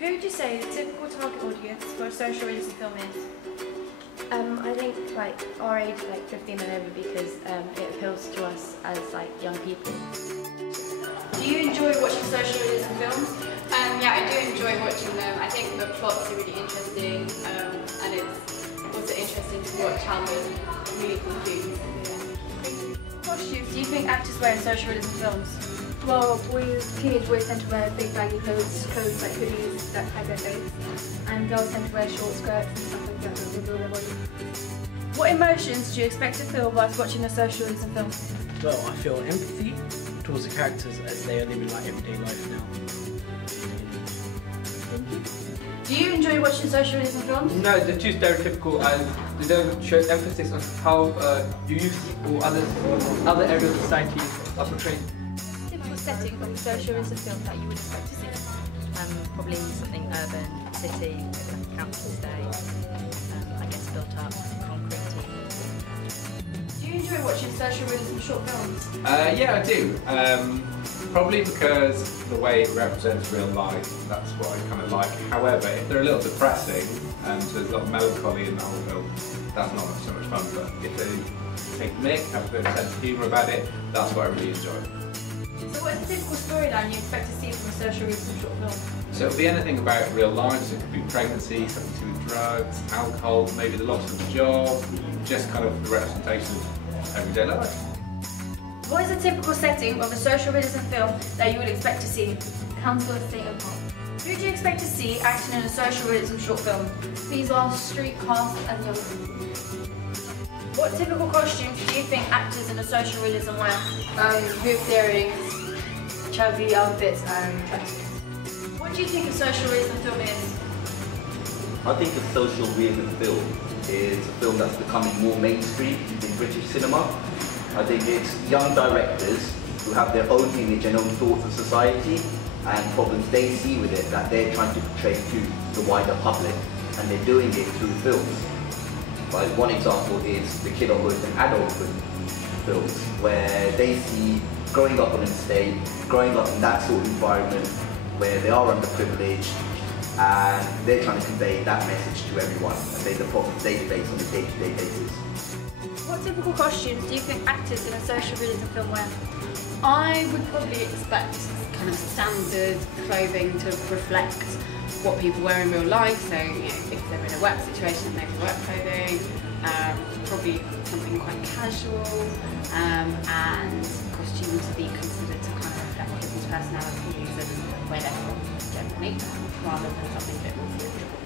Who would you say the typical target audience for a social realism film is? I think like our age, like 15 and over, because it appeals to us as like young people. Do you enjoy watching social realism films? Yeah, I do enjoy watching them. I think the plots are really interesting, and it's also interesting to watch how the really concludes. Costumes do you think actors wear in social realism films? Well, teenage boys tend to wear big baggy clothes like hoodies that hide their face, and girls tend to wear short skirts and stuff like that that reveal their body. What emotions do you expect to feel whilst watching a social realism film? Well, I feel empathy towards the characters as they are living like everyday life now. Do you enjoy watching social realism films? No, they're too stereotypical and they don't show emphasis on how youth or other areas of society are portrayed. Typical setting of a social realism film that you would expect to see? Probably something urban, city, like a council estate, I guess built up, concrete. Do you enjoy watching social realism short films? Yeah, I do. Probably because the way it represents real life, that's what I kind of like. However, if they're a little depressing and there's a lot of melancholy in the whole film, that's not so much fun. But if they take the mick, have a bit of sense of humour about it, that's what I really enjoy. So what is the typical storyline you expect to see from a social realism short film? So it'll be anything about real lives. It could be pregnancy, something to do with drugs, alcohol, maybe the loss of a job, just kind of the representation of everyday life. What is the typical setting of a social realism film that you would expect to see? Council estate of pop. Who do you expect to see acting in a social realism short film? These are street cast and young people. What typical costumes do you think actors in a social realism wear? Hoop earrings, chubby outfits, and tracksuits. What do you think a social realism film is? I think a social realism film is a film that's becoming more mainstream in British cinema. I think it's young directors who have their own image and own thoughts of society and problems they see with it that they're trying to portray to the wider public, and they're doing it through films. Like one example is the kidulthood and adulthood films, where they see growing up on an estate, growing up in that sort of environment where they are underprivileged, and they're trying to convey that message to everyone and the problems they face on a day-to-day basis. What typical costumes do you think actors in a social realism film wear? I would probably expect kind of standard clothing to reflect what people wear in real life. So, if they're in a work situation, maybe work clothing, probably something quite casual, and costumes to be considered to kind of reflect people's personalities and where they're from generally, rather than something a bit more theatrical.